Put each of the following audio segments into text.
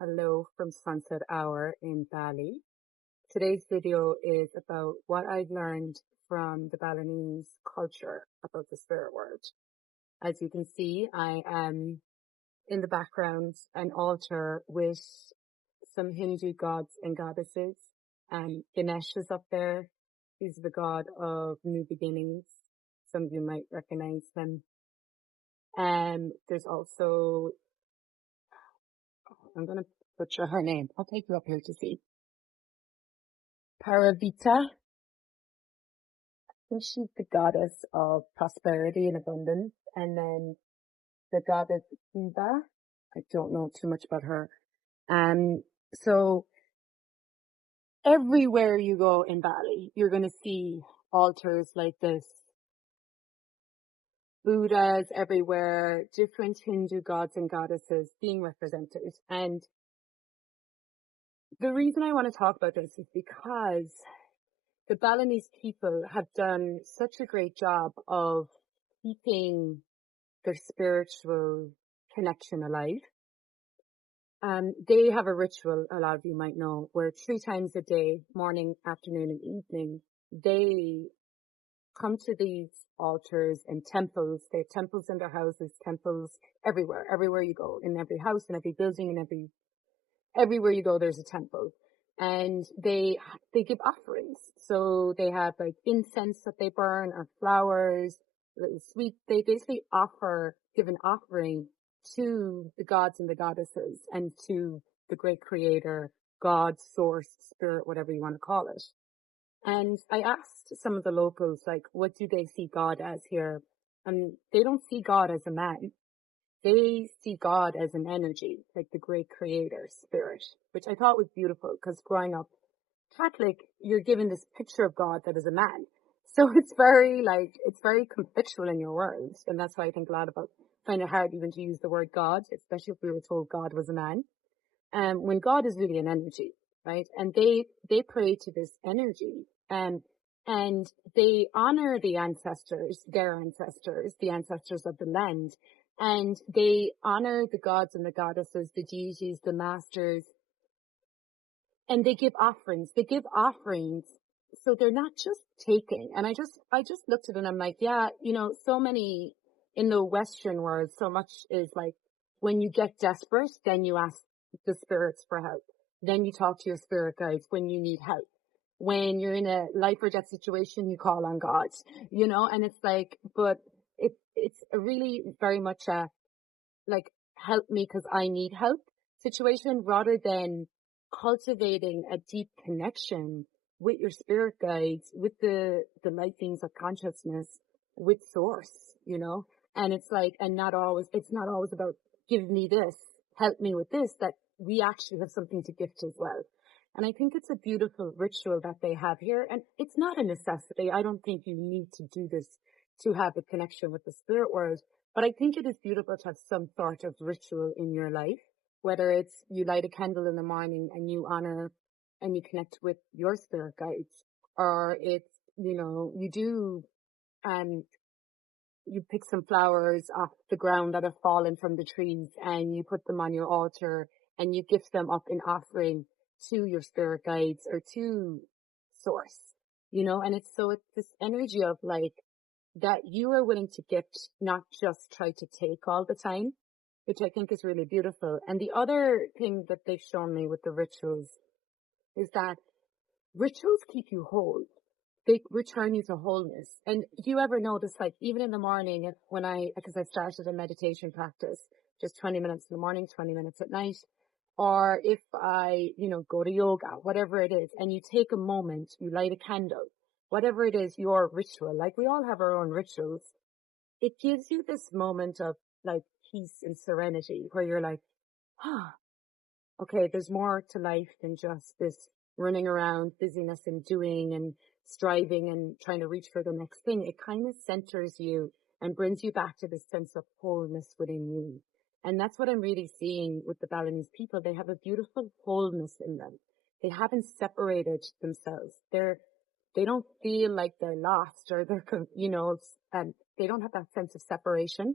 Hello from Sunset Hour in Bali. Today's video is about what I've learned from the Balinese culture about the spirit world. As you can see, I am in the background an altar with some Hindu gods and goddesses. Ganesh is up there. He's the god of new beginnings. Some of you might recognize him. And there's also, I'm going to butcher her name. I'll take you up here to see. Paravita. I think she's the goddess of prosperity and abundance. And then the goddess Shiva. I don't know too much about her. So everywhere you go in Bali, you're going to see altars like this. Buddhas everywhere, different Hindu gods and goddesses being represented. And the reason I want to talk about this is because the Balinese people have done such a great job of keeping their spiritual connection alive. They have a ritual, a lot of you might know, where 3 times a day, morning, afternoon, and evening, they come to these altars and temples. They have temples in their houses, temples everywhere you go, in every house, in every building, in everywhere you go, there's a temple. And they give offerings. So they have like incense that they burn or flowers, little sweet. They basically give an offering to the gods and the goddesses and to the great creator, God, source, spirit, whatever you want to call it. And I asked some of the locals, like, what do they see God as here? And they don't see God as a man. They see God as an energy, like the great creator spirit, which I thought was beautiful because growing up Catholic, you're given this picture of God that is a man. So it's very conflictual in your world. And that's why I think a lot about find it hard even to use the word God, especially if we were told God was a man. When God is really an energy, right? And they pray to this energy, and they honor the ancestors, the ancestors of the land, and they honor the gods and the goddesses, the deities, the masters, and they give offerings. So they're not just taking. And I just looked at it and I'm like, yeah, so many in the Western world, so much is like, when you get desperate, then you ask the spirits for help. Then you talk to your spirit guides when you need help. When you're in a life or death situation, you call on God, and it's like, but it's a really very much a, like, help me because I need help situation, rather than cultivating a deep connection with your spirit guides, with the light beings of consciousness, with source, and it's like, it's not always about give me this, help me with this, that we actually have something to gift as well. And I think it's a beautiful ritual that they have here. And it's not a necessity. I don't think you need to do this to have a connection with the spirit world. But I think it is beautiful to have some sort of ritual in your life, whether it's you light a candle in the morning and you honor and you connect with your spirit guides, or it's, you do, you pick some flowers off the ground that have fallen from the trees and you put them on your altar and you gift them up in offering to your spirit guides or to source, and it's this energy of like that you are willing to gift, not just try to take all the time, which I think is really beautiful. And the other thing that they've shown me with the rituals is that rituals keep you whole. They return you to wholeness. And do you ever notice, like, even in the morning, because I started a meditation practice, just 20 minutes in the morning, 20 minutes at night, or if I, go to yoga, whatever it is, and you take a moment, you light a candle, whatever it is, your ritual, like we all have our own rituals, it gives you this moment of like peace and serenity where you're like, okay, there's more to life than just this running around, busyness and doing and striving and trying to reach for the next thing. It kind of centers you and brings you back to this sense of wholeness within you. And that's what I'm really seeing with the Balinese people. They have a beautiful wholeness in them. They haven't separated themselves. They don't feel like they're lost or they don't have that sense of separation.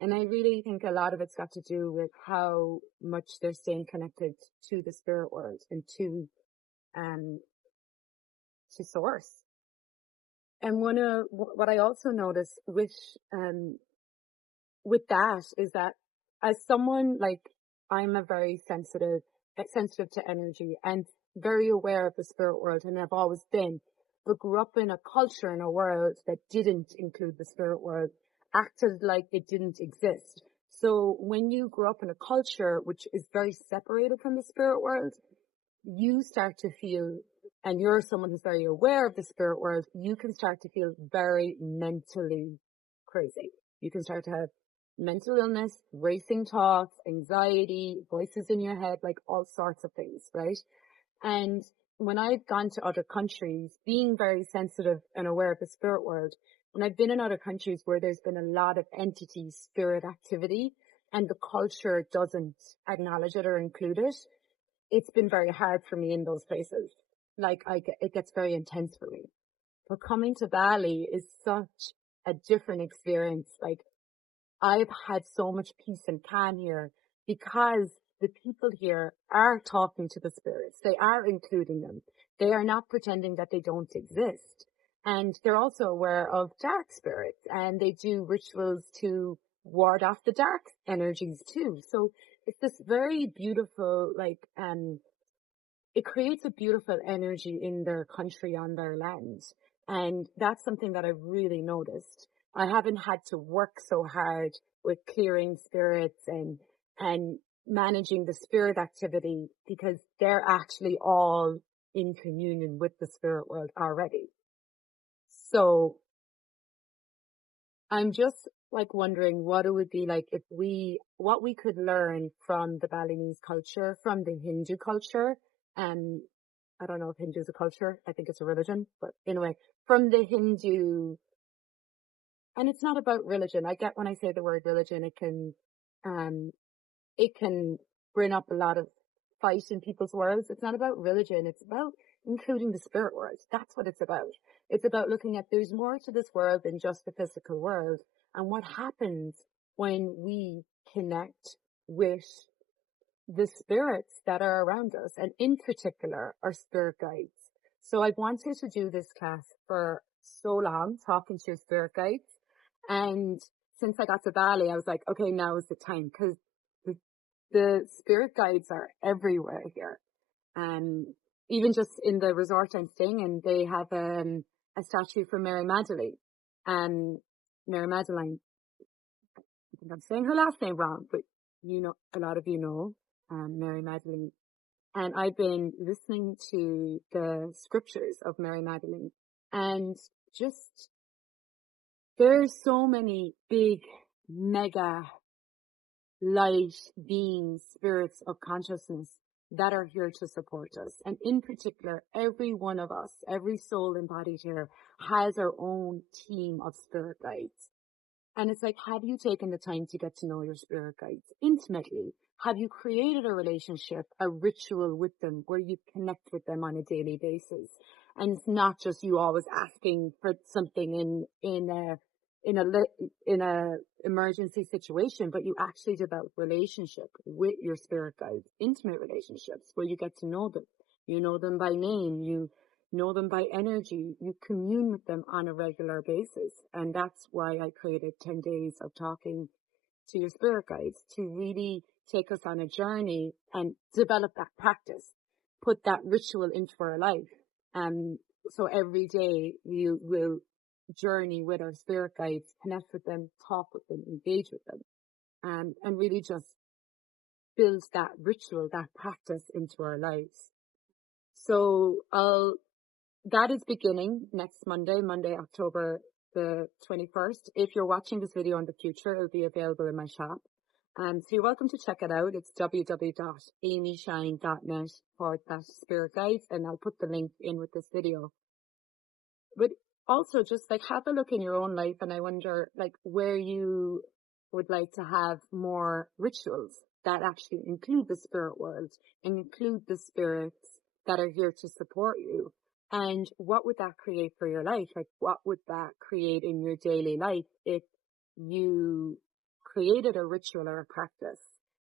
And I really think a lot of it's got to do with how much they're staying connected to the spirit world and um, to source. And what I also notice with that is that as someone like I'm a very sensitive to energy and very aware of the spirit world, and I've always been, but grew up in a culture in a world that didn't include the spirit world, acted like it didn't exist. So when you grow up in a culture which is very separated from the spirit world, you start to feel, and you're someone who's very aware of the spirit world, you can start to feel very mentally crazy. You can start to have mental illness, racing thoughts, anxiety, voices in your head, like all sorts of things, right? And when I've gone to other countries, being very sensitive and aware of the spirit world, when I've been in other countries where there's been a lot of entity spirit activity and the culture doesn't acknowledge it or include it, it's been very hard for me in those places. Like it gets very intense for me. But coming to Bali is such a different experience. Like I've had so much peace and calm here because the people here are talking to the spirits. They are including them. They are not pretending that they don't exist. And they're also aware of dark spirits, and they do rituals to ward off the dark energies too. So it's this very beautiful, it creates a beautiful energy in their country, on their land. And that's something that I've really noticed. I haven't had to work so hard with clearing spirits and managing the spirit activity because they're actually all in communion with the spirit world already. So I'm just like wondering what it would be like if what we could learn from the Balinese culture, from the Hindu culture. I don't know if Hindu is a culture. I think it's a religion, but anyway, from the Hindu, and it's not about religion. I get when I say the word religion, it can bring up a lot of fight in people's worlds. It's not about religion. It's about including the spirit world. That's what it's about. It's about looking at there's more to this world than just the physical world, and what happens when we connect with the spirits that are around us, and in particular, our spirit guides. So I've wanted to do this class for so long, talking to your spirit guides. And since I got to Bali, I was like, okay, now is the time, because the spirit guides are everywhere here. And even just in the resort I'm staying in, they have a statue for Mary Magdalene. Mary Magdalene, I think I'm saying her last name wrong, but you know, a lot of you know Mary Magdalene. And I've been listening to the scriptures of Mary Magdalene, and just there's so many big, mega light beings, spirits of consciousness that are here to support us. And in particular, every one of us, every soul embodied here has our own team of spirit guides. And it's like, have you taken the time to get to know your spirit guides intimately? Have you created a relationship, a ritual with them where you connect with them on a daily basis? And it's not just you always asking for something in a emergency situation, but you actually develop relationship with your spirit guides, intimate relationships where you get to know them. You know them by name. You know them by energy. You commune with them on a regular basis. And that's why I created 10 days of talking to your spirit guides, to really take us on a journey and develop that practice, put that ritual into our life. So every day you will journey with our spirit guides, connect with them, talk with them, engage with them, and really just build that ritual, that practice into our lives. So that is beginning next Monday, October the 21st. If you're watching this video in the future, it'll be available in my shop. So you're welcome to check it out. It's www.amyshine.net/spirit guides, and I'll put the link in with this video. But also just like have a look in your own life, and I wonder like where you would like to have more rituals that actually include the spirit world and include the spirits that are here to support you. And what would that create for your life? Like what would that create in your daily life if you created a ritual or a practice.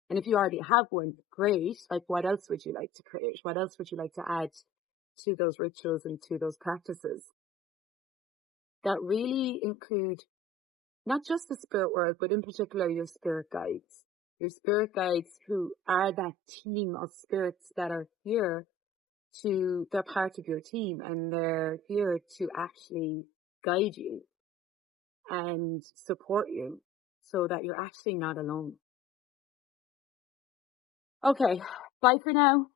And if you already have one, great. Like, what else would you like to create? What else would you like to add to those rituals and to those practices that really include not just the spirit world, but in particular your spirit guides? Your spirit guides, who are that team of spirits that are here they're part of your team, and they're here to actually guide you and support you so that you're actually not alone. Okay, bye for now.